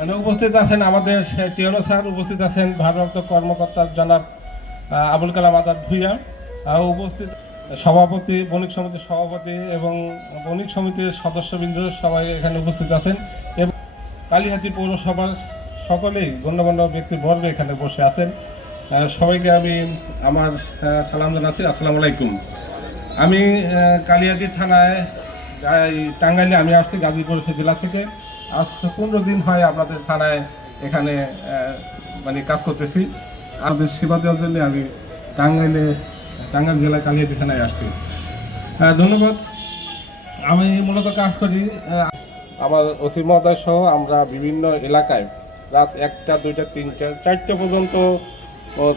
উপস্থিত আছেন আমাদের টিওনো স্যার, উপস্থিত আছেন ভারপ্রাপ্ত কর্মকর্তা জনাব আবুল কালাম আজাদ ভূঁইয়া, উপস্থিত সভাপতি, বণিক সমিতির সভাপতি এবং বণিক সমিতির সদস্যবৃন্দ সবাই এখানে উপস্থিত আছেন এবং কালিহাতী পৌরসভার সকলেই গণ্যমান্য ব্যক্তিবর্গ এখানে বসে আছেন। সবাইকে আমি আমার সালাম জানাচ্ছি, আসসালামু আলাইকুম। আমি কালিহাতী থানায় টাঙ্গাইলে আমি আসছি গাজীপুর জেলা থেকে। আজ 15 দিন হয় আপনাদের থানায় এখানে মানে কাজ করতেছি। আমাদের সেবা দেওয়ার জন্য আমি টাঙ্গাইল জেলায় কালিহাতী থানায় আসছি। ধন্যবাদ। আমি মূলত কাজ করি আমার ওসি মহোদয় সহ আমরা বিভিন্ন এলাকায় রাত 1টা 2টা 3টা 4টা পর্যন্ত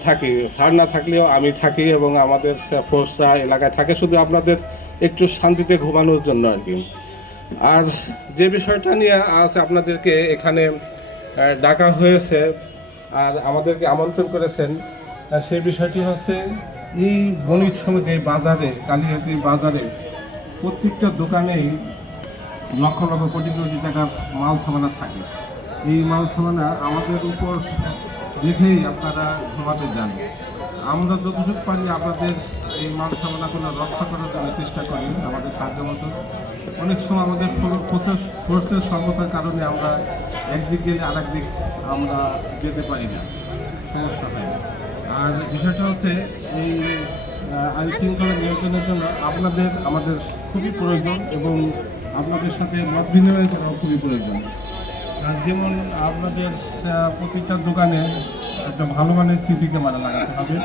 থাকি। স্যার না থাকলেও আমি থাকি এবং আমাদের ফোর্সরা এলাকায় থাকে, শুধু আপনাদের একটু শান্তিতে ঘুমানোর জন্য আর কি। আর যে বিষয়টা নিয়ে আজ আপনাদেরকে এখানে ডাকা হয়েছে আর আমাদেরকে আমন্ত্রণ করেছেন, সেই বিষয়টি হচ্ছে এই বণিক সমিতি বাজারে, কালিহাতী বাজারে প্রত্যেকটা দোকানেই লক্ষ লক্ষ কোটি কোটি টাকার মাল সামানা থাকে। এই মাল সামানা আমাদের উপর দেখেই আপনারা ঘুমাতে যান। আমরা যতটুকু পারি আপনাদের এই মাল সামানাগুলো রক্ষা করার জন্য চেষ্টা করি আমাদের সাহায্য মতো। অনেক সময় আমাদের ফোর্সের স্বল্পতার কারণে আমরা একদিক গেলে আর একদিক আমরা যেতে পারি না, সমস্যা হয়। আর বিষয়টা হচ্ছে এই আইন শৃঙ্খলা নিয়ন্ত্রণের জন্য আমাদের খুবই প্রয়োজন এবং আপনাদের সাথে মত বিনিময় করাও খুবই প্রয়োজন। যেমন আপনাদের প্রত্যেকটা দোকানে একটা ভালো মানের সিসি ক্যামেরা লাগাতে হবে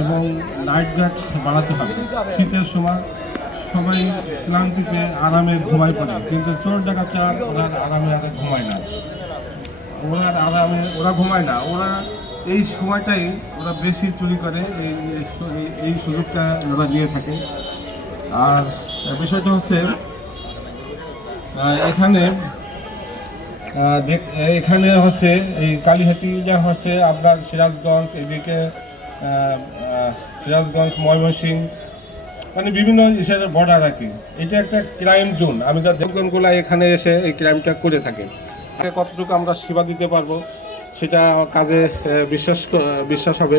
এবং নাইট গার্ড বাড়াতে হবে। শীতের সময় সবাই ক্লান্তিতে আরামে ঘুমাই পড়ে, কিন্তু চোর ডাকাতরা ওরা আরামে ঘুমায় না। ওরা ঘুমায় না, ওরা এই সময়টাই ওরা বেশি চুরি করে, এই সুযোগটা ওরা নিয়ে থাকে। আর বিষয়টা হচ্ছে এখানে হচ্ছে এই কালিহাতীটা হচ্ছে আপনার সিরাজগঞ্জ, এদিকে সিরাজগঞ্জ, ময়মনসিংহ, মানে বিভিন্ন দেশের বর্ডার আর কি। এটা একটা ক্রাইম জোন। আমি যা জনগুলো এখানে এসে এই ক্রাইমটা করে থাকে, কতটুকু আমরা সেবা দিতে পারবো সেটা কাজে বিশ্বাস হবে।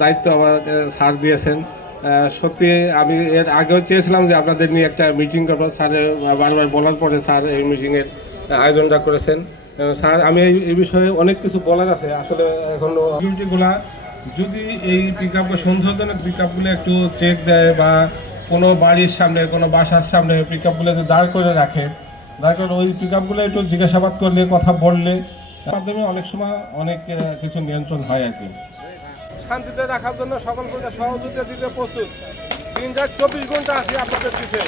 দায়িত্ব আমার স্যার দিয়েছেন। সত্যি আমি এর আগেও চেয়েছিলাম যে আপনাদের নিয়ে একটা মিটিং করবো, স্যারের বারবার বলার পরে স্যার এই মিটিংয়ের আয়োজনটা করেছেন। স্যার, আমি এই বিষয়ে অনেক কিছু বলার আছে। আসলে এখন সিকিউরিটিগুলা যদি এই পিক আপগুলো, সন্দেহজনক পিক আপগুলো একটু চেক দেয় বা কোনো বাড়ির সামনে, কোনো বাসার সামনে পিক আপগুলো যে দাঁড় করে রাখে, ওই পিক আপগুলো একটু জিজ্ঞাসাবাদ করলে, কথা বললে মাধ্যমে অনেক সময় অনেক কিছু নিয়ন্ত্রণ হয় আর কি। শান্তিতে রাখার জন্য সকল প্রকার সহযোগিতা দিতে প্রস্তুত। 3 রাত 24 ঘন্টা আছি আপনাদের পিছিয়ে।